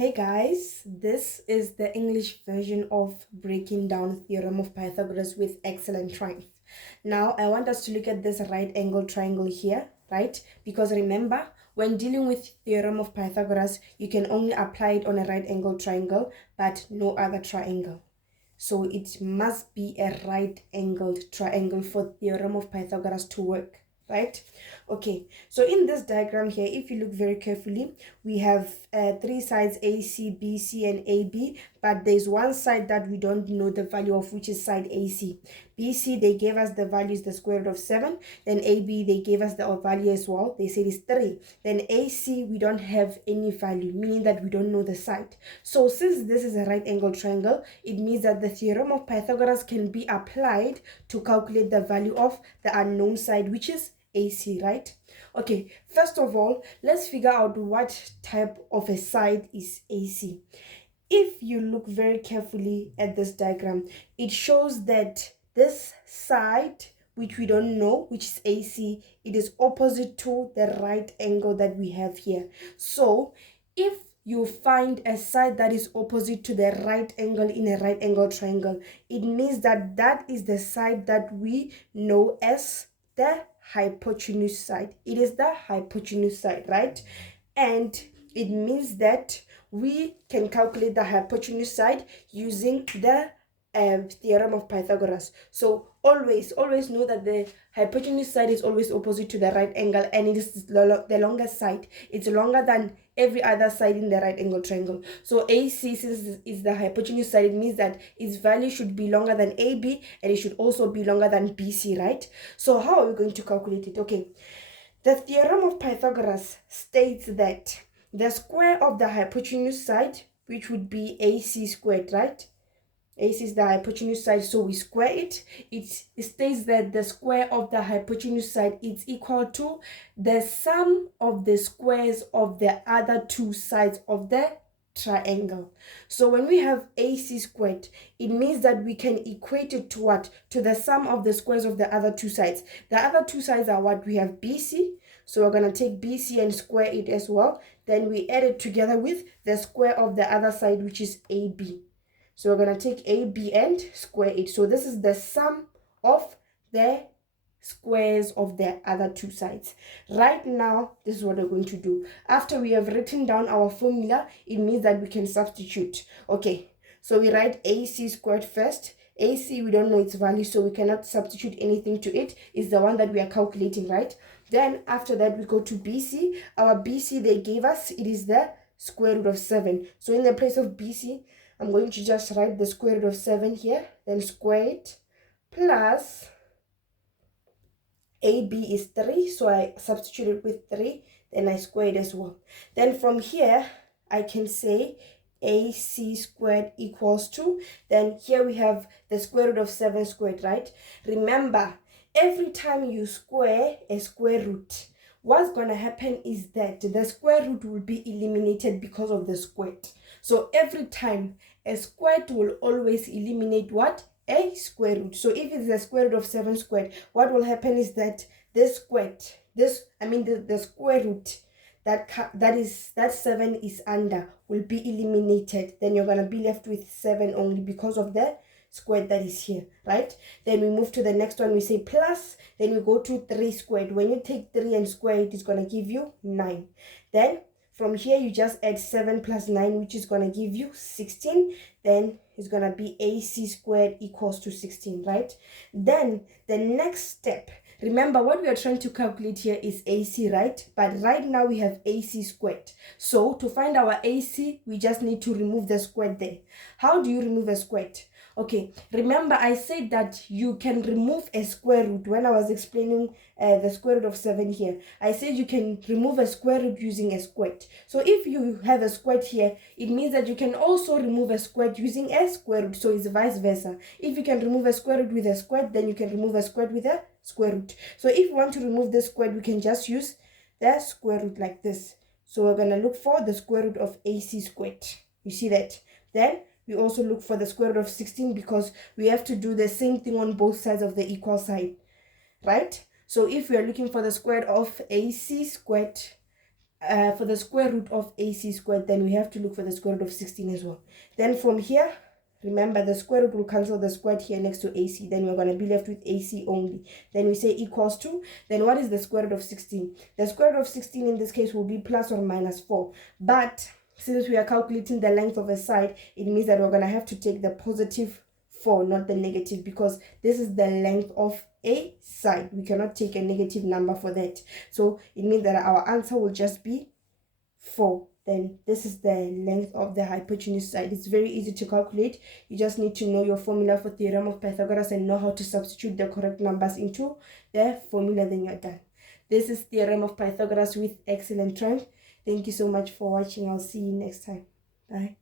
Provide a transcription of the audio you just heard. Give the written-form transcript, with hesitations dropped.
Hey guys, this is the English version of breaking down Theorem of Pythagoras with excellent triumph. Now, I want us to look at this right angle triangle here, right? Because remember, when dealing with Theorem of Pythagoras, you can only apply it on a right angle triangle, but no other triangle. So it must be a right angled triangle for Theorem of Pythagoras to work, right? Okay, so in this diagram here, if you look very carefully, we have three sides, AC, BC, and AB, but there's one side that we don't know the value of, which is side AC. BC, they gave us the values, the square root of 7. Then AB, they gave us the value as well. They said it's 3. Then AC, we don't have any value, meaning that we don't know the side. So since this is a right angle triangle, it means that the theorem of Pythagoras can be applied to calculate the value of the unknown side, which is AC, right? Okay, first of all, let's figure out what type of a side is AC. If you look very carefully at this diagram, it shows that this side, which we don't know, which is AC, it is opposite to the right angle that we have here. So if you find a side that is opposite to the right angle in a right angle triangle, it means that that is the side that we know as the hypotenuse side. It is the hypotenuse side, right? And it means that we can calculate the hypotenuse side using the theorem of Pythagoras. So always know that the hypotenuse side is always opposite to the right angle, and it is the longest side. It's longer than every other side in the right angle triangle. So AC, since is the hypotenuse side, it means that its value should be longer than AB, and it should also be longer than BC, right? So how are we going to calculate it? Okay, the theorem of Pythagoras states that the square of the hypotenuse side, which would be AC squared, right? AC is the hypotenuse side, so we square it. It states that the square of the hypotenuse side is equal to the sum of the squares of the other two sides of the triangle. So when we have AC squared, it means that we can equate it to what? To the sum of the squares of the other two sides. The other two sides are what? We have BC. So we're going to take BC and square it as well. Then we add it together with the square of the other side, which is AB. So we're going to take AB and square it. So this is the sum of the squares of the other two sides. Right now, this is what we're going to do. After we have written down our formula, it means that we can substitute. Okay, so we write AC squared first. AC, we don't know its value, so we cannot substitute anything to it. It's the one that we are calculating, right? Then after that, we go to BC. Our BC they gave us, it is the square root of 7. So in the place of BC, I'm going to just write the square root of 7 here, then square it, plus AB is 3, so I substitute it with 3, then I square it as well. Then from here, I can say AC squared equals 2. Then here we have the square root of 7 squared, right? Remember, every time you square a square root, what's going to happen is that the square root will be eliminated because of the squared. So every time a squared will always eliminate what? A square root. So if it's the square root of 7 squared, what will happen is that this squared, the square root that 7 is under will be eliminated. Then you're going to be left with 7 only because of the squared that is here, right? Then we move to the next one, we say plus, then we go to 3 squared. When you take 3 and square it, it's going to give you 9. Then from here, you just add 7 plus 9, which is going to give you 16. Then it's going to be AC squared equals to 16, right? Then the next step, remember what we are trying to calculate here is AC, right? But right now we have AC squared. So to find our AC, we just need to remove the squared there. How do you remove a squared? Okay, remember I said that you can remove a square root when I was explaining the square root of 7 here. I said you can remove a square root using a squared. So if you have a squared here, it means that you can also remove a squared using a square root. So it's vice versa. If you can remove a square root with a squared, then you can remove a squared with a square root. So if you want to remove the squared, we can just use the square root like this. So we're going to look for the square root of AC squared. You see that? Then we also look for the square root of 16 because we have to do the same thing on both sides of the equal sign, right? So if we are looking for the square root of AC squared, for the square root of AC squared, then we have to look for the square root of 16 as well. Then from here, remember the square root will cancel the squared here next to AC. Then we're going to be left with AC only. Then we say equals to, then what is the square root of 16? The square root of 16 in this case will be plus or minus 4. But since we are calculating the length of a side, it means that we're going to have to take the positive 4, not the negative, because this is the length of a side. We cannot take a negative number for that. So it means that our answer will just be 4. Then this is the length of the hypotenuse side. It's very easy to calculate. You just need to know your formula for theorem of Pythagoras and know how to substitute the correct numbers into the formula, then you're done. This is theorem of Pythagoras with excellent strength. Thank you so much for watching. I'll see you next time. Bye.